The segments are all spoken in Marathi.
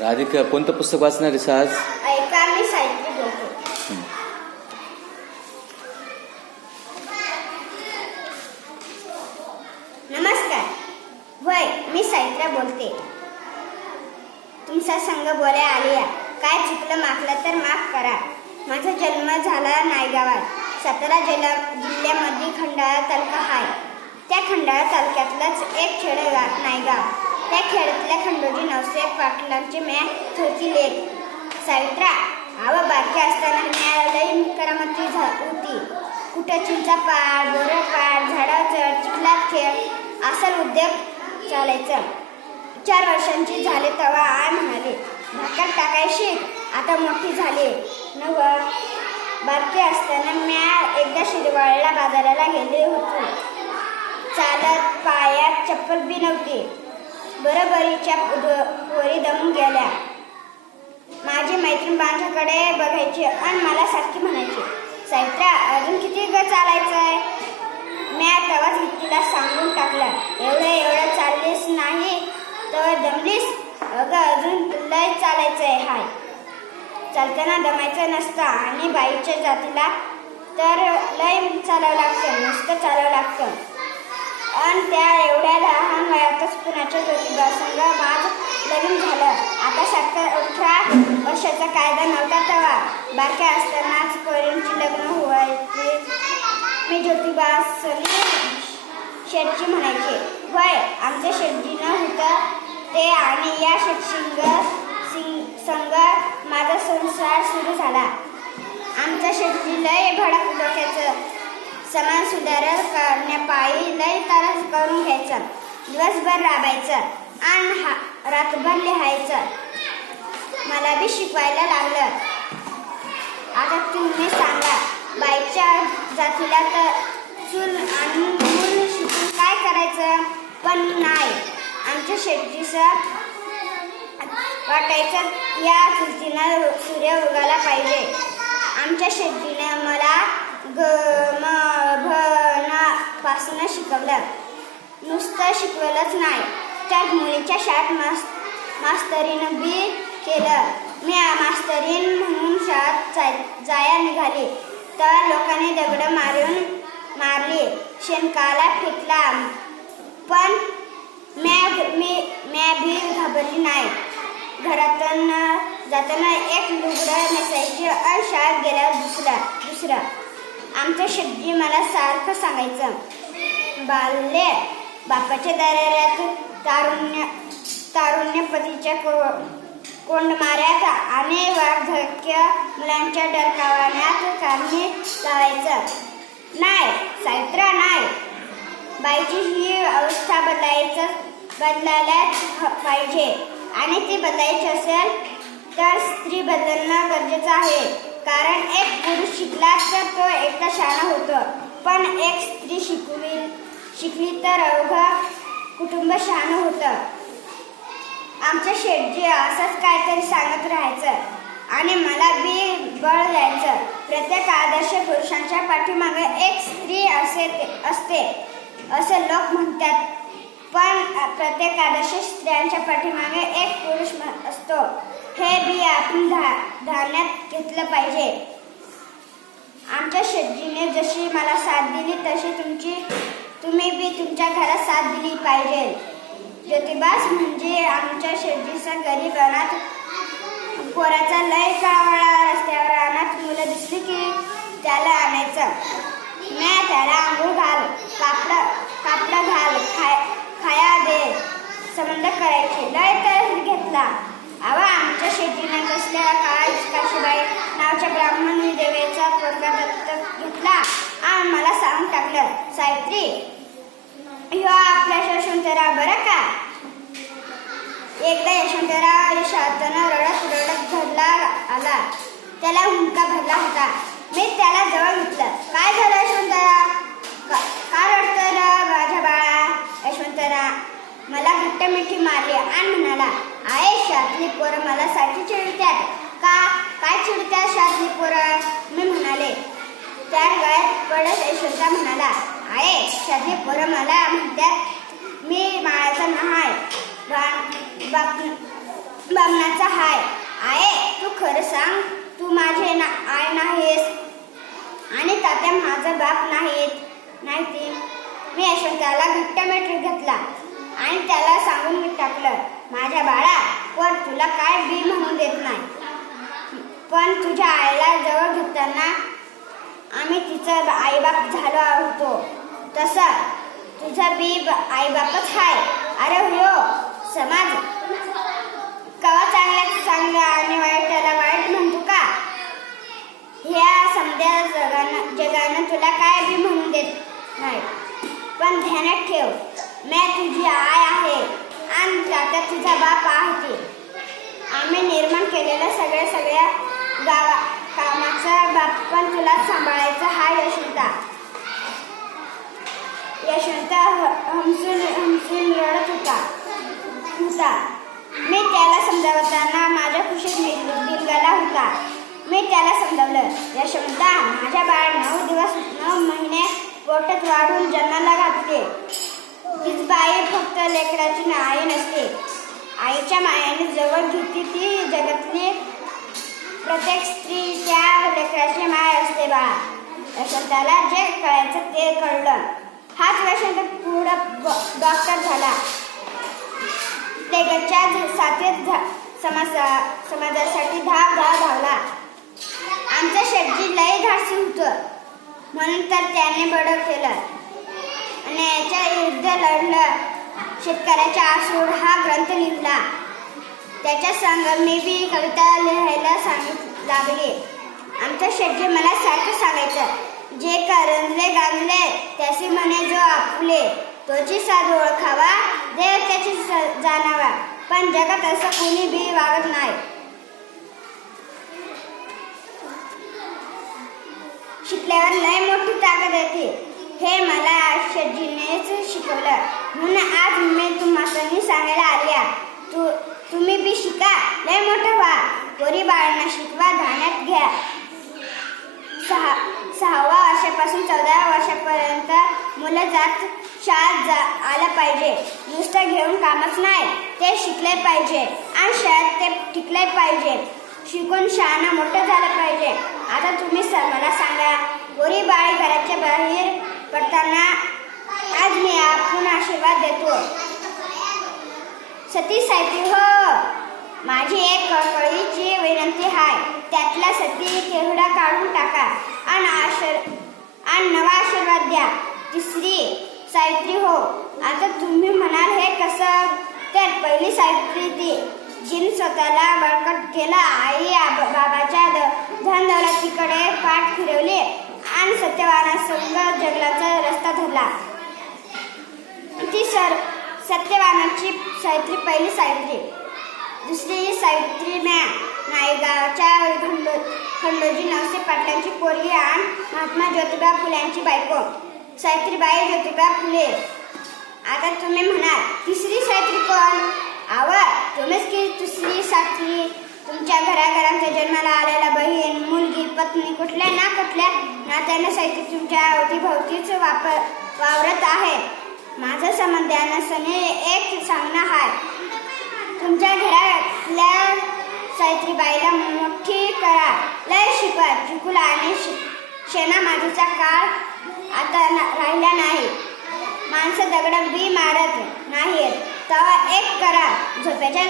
राधिका कोणतं पुस्तक वाचणार आहेस आज? ऐका मी साहित्य बोलते. नमस्कार. वय मी साहित्य बोलते. तुमचा संग बोलाय आली या. काय चुकलं मागलं तर माफ करा. माझा जन्म झाला नायगावात. सातारा जिल्ह्यामध्ये खंडाळा तालुका हाय. त्या खंडाळा तालुक्यातलंच एक खेड नायगाव. त्या खेड्यातल्या खंडोजी नवसाहेब पाटलांची म्या थोरकी लेक सावित्रा. बारकी असताना म्या लई करामती होती. कुठं चिंचा पाड, बोरं पाड, झाडा चढ, चिखलात खेळ असा उद्योग चालायचा. 4 वर्षांची झाले तेव्हा आई म्हणाले, भाकर टाकायची, आता मोठी झाली नव. बारकी असताना म्या एकदा शिरवाळला बाजाराला गेले होते. चालत पायात चप्पल बी नव्हती. बरोबरीच्या पोरी दमून गेल्या. माझी मैत्रीण माझ्याकडे बघायची आणि मला सारखी म्हणायची, सावित्रा अजून किती चालायचंय. म्या तेव्हाच तिला सांगून टाकलं, एवढं चाललीस नाही तर दमलीस. अजून लय चालायचंय हाय. चालताना दमायचं नसतं आणि बाईच्या जातीला तर लय चालावं लागतं, नुसतं चालावं लागतं. आणि त्या एवढ्या लहान वयातच पुण्याच्या ज्योतिबासंग माझं लग्न झालं. आता 18 वर्षाचा कायदा नव्हता तेव्हा. बारक्या असतानाच पोरींची लग्न व्हायची. मी ज्योतिबासनी शेठची म्हणायचे. वय आमच्या शेठजीनं होतं ते आणि या संग माझा संसार सुरू झाला. आमच्या शेठजी लय भडक डोक्याचं. समाज सुधारण करण्यापायी लय त्रास करून घ्यायचं. दिवसभर राबायचं आणि रातभर लिहायचं. मला बी शिकवायला लागलं. आता तुम्ही सांगा, बाईच्या जातीला तर चूल आणि मूल शिकून काय करायचं. पण नाही, आमच्या शेठजीचं वाटायचं या चुलतीनं सूर्य उगाला पाहिजे. आमच्या शेठजीनं मला पासून शिकवलं. नुसतं शिकवलंच नाही, त्या मुलीच्या शाळेत मास्तरीनं बी केलं. मी मास्तरीन म्हणून शाळेत जाया निघाली तर लोकांनी दगड मारली, शेणकाला फेकला. पण म्या बी घाबरली नाही. घरातून जाताना एक लुगडं नेसायची आणि शाळेत गेल्यावर दुसरं. आमचं शेठजी मला सारखं सांगायचं, बाल्य बापाच्या दारात तारुण्यपतीच्या कोंडमाऱ्यात आणि वार्धक्य मुलांच्या डरकावण्यात कारणी लावायचं नाही. सावित्रा नाही, बाईची ही अवस्था बदलायलाच पाहिजे. आणि ती बदलायची असेल तर स्त्री बदलणं गरजेचं आहे. कारण एक पुरुष शिकला तर तो एकटा शहाणा होतो, पण एक स्त्री शिकली तर अवघं कुटुंब शहाणं होतं. आमच्या शेठजी असंच काहीतरी सांगत राहायचं आणि मला बी बळ द्यायचं. प्रत्येक आदर्श पुरुषांच्या पाठीमागे एक स्त्री असते असे लोक म्हणतात, पण प्रत्येक आदर्श स्त्रियांच्या पाठीमागे एक पुरुष असतो. हे बी आपण ध्यानात घेतलं पाहिजे. आमच्या शेठजीने जशी मला साथ दिली तशी तुम्ही बी तुमच्या घरात साथ दिली पाहिजे. ज्योतिबास म्हणजे आमच्या शेठजीचा गरीब अनाथ पोराचा लय कावळा. रस्त्यावर अनाथ मुलं दिसली की त्याला आणायचं. म्या त्याला आंघोळ घाल, कापडं घाल, खाया दे, संबंध करायचे. लय तर घेतला. आमच्या शेठजीने कसल्या काशीबाई नावाच्या ब्राह्मण देवेचा पोरगा दत्तक घेतला आणि मला सांगून टाकलं, सावित्री ह्यो आपला यशवंतराव बरं का. एकदा यशवंतराव शांतनं रडत घरला आला. त्याला हुंका भरला होता. मी त्याला जवळ घेतलं. काय झालं यशवंतराव, का रडतोय माझ्या बाळा. यशवंतराव मला घट्ट मिठी मारली आणि म्हणाला, आहे शातली पोरं मला सारखी चिडत्यात. काय चिडत्यात शातली पोरं. मी म्हणाले. त्या गळ्यात पडत यशवंतराव म्हणाला, आहे शातली पोरं मला म्हणतात मी माळाचा नाही. बामणाचा हाय. आये, तू खरं सांग, तू माझे आय नाहीस आणि तात्या माझा बाप नाही ती. मी यशवंताला घट्ट मिठी घातला आणि त्याला सांगून टाकलं, माझ्या बाळा, वर तुला काय बी म्हणून देत नाही, पण तुझ्या आईला जवळ घेताना आम्ही तिचं आईबाप झालो होतो तसं तुझा बी आईबापच हाय. अरे हो, समाज कवा चांगलं आणि वाईटाला वाईट म्हणतो का? ह्या समध्या जगानं तुला काय बी म्हणून देत नाही, पण ध्यानात ठेव, मी तुझी आय आहे आणि तात्या तुझा बाप आहे. आम्ही निर्माण केलेलं सगळ्या कामाचा बाप पण तुला सांभाळायचा हा यशवंता. हमसून रडत होता. मी त्याला समजावताना माझ्या खुशीत दिलगला होता. मी त्याला समजावलं, यशवंता, माझ्या बाळ 9 दिवस 9 महिने पोटात वाढून जन्माला घालते. तीच बाई फक्त लेकराची आई नसते, आईच्या मायाने जवळ घेते. ती जगातली प्रत्येक स्त्री त्या लेकराची माय असते. बाळा, यशवंताला जे कळायचं ते कळलं. हाच यशवंत पुढं डॉक्टर झाला. त्याच्या साथीत समाजासाठी धावला. आमचं शेटजी लय धाडसी होतं, म्हणून तर त्याने बडं केलं आणि याच्या युद्ध लढलं. शेतकऱ्याचा आसूड हा ग्रंथ लिहिला. त्याच्या संग मी बी कविता लिहायला लागली. आमचं शेटजी मला सारखं सांगायचं, जे करंजले गांजले त्याशी म्हणे जो आपले, तोची साध ओळखावा, देव त्याची जाणावा. पण जगात असं कोणी बी वागत नाही. शिकल्यावर लय मोठी ताकद येते, हे मला शेटजीनेच शिकवलं. म्हणून आज मी तुम्हाला सांगायला आल्या, तुम्ही बी शिका, लय मोठं व्हा. पोरी बाळांना शिकवा, ध्यानात घ्या. 6व्या वर्षापासून 14व्या वर्षापर्यंत मुलं शाळेत आलं पाहिजे. नुसतं घेऊन कामच नाही, ते शिकले पाहिजे आणि शाळेत ते टिकले पाहिजे. शिकून शहाणं मोठं झालं पाहिजे. आता तुम्ही मला सांगा, पोरी बाळी घराच्या बाहेर पडताना आज मी आपण आशीर्वाद देतो. सती साहित्य हो, माझी एक कळकळीची विनंती आहे, त्यातला सती केवढा काढून टाका आणि नवा आशीर्वाद द्या. तिसरी सावित्री हो. आता तुम्ही म्हणाल हे कसं? तर पहिली सावित्री ती जिन स्वतःला बळकट केलं, आई बाबाच्या धनदौलतीकडे पाठ फिरवली आणि सत्यवानासंग जंगलाचा रस्ता धरला. ती सत्यवानाची सावित्री पहिली सावित्री. दुसरी सावित्री नायगावच्या खंडोजी नवसे पाटलांची पोरगी आणि महात्मा ज्योतिबा फुल्यांची बायको सावित्रीबाई ज्योतिबा फुले. आता तुम्ही म्हणाल तिसरी सावित्री कोण? तुम्हीच की तिसरी सावित्री. तुमच्या घराघरांच्या जन्माला आलेला बहीण, मुलगी, पत्नी कुठल्या नात्याने सावित्री तुमच्या अवतीभोवतीच वावरत आहे. माझं संबंधाने एक सांगणं आहे, तुमच्या घरातल्या सावित्रीबाईला मोठी करा, लय शिकवा. चिकुल आणि शेणा माझीचा काळ आता राहिला नाही. माणसं दगड बी मारत नाहीत, तेव्हा एक करा. झोपेच्या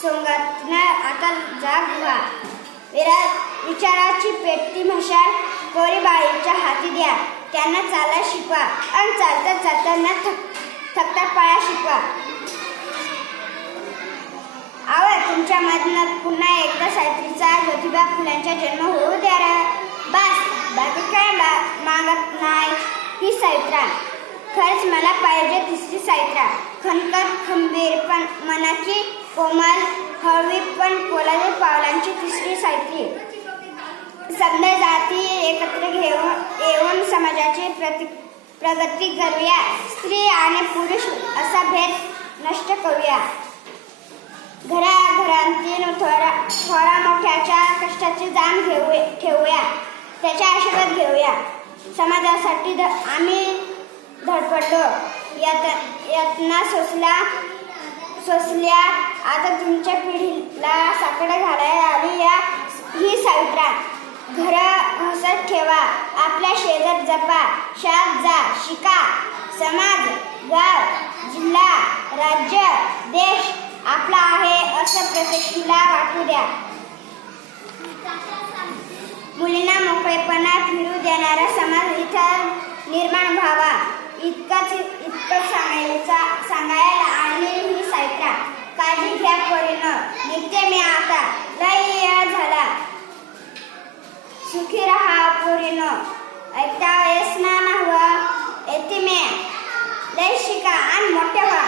सोंगातनं आता जाग व्हा. विचाराची पेटती मशाल पोरी बाळीच्या हाती द्या. त्यांना चाला शिकवा आणि चालताना थकता पाया शिकवा. तुमच्या मधनं पुन्हा एकदा सावित्रीचा ज्योतिबा फुल्यांचा जन्म होऊ द्या. बस, बाकी काय मागत नाही. ही सावित्रा खरंच मला पाहिजे. तिसरी सावित्रा खनकर खंबीर पण मनाची, कोमल हळवी पण पोलादी पावलांची तिसरी सावित्री. सगळ्या जाती एकत्र येऊन समाजाची प्रगती करूया. स्त्री आणि पुरुष असा भेद नष्ट करूया. घराघरांतील थोडा मोठ्याच्या कष्टाची जाण ठेवूया. त्याचा आशीर्वाद घेऊया. समाजासाठी आम्ही धडपडलो, यातना सोसल्या. आता तुमच्या पिढीला साकडं घालायला आली ही सावित्रा. घर हसत ठेवा, आपल्या शेजार जपा, शाळेत जा, शिका. समाज, गाव, जिल्हा, राज्य, देश आपला आहे असं प्रत्येकीला वाटू द्या. मुलींना मोकळेपणा फिरू देणारा समाज इथं निर्माण व्हावा. इतकं सांगायला आली ही सावित्रा. काळजी घ्या पोरींनो, निघते मी आता, लय वेळ झाला. सुखी रहा पोरींनो, ऐकता येस ना हुआ, येते मी. लय शिका आणि मोठे व्हा.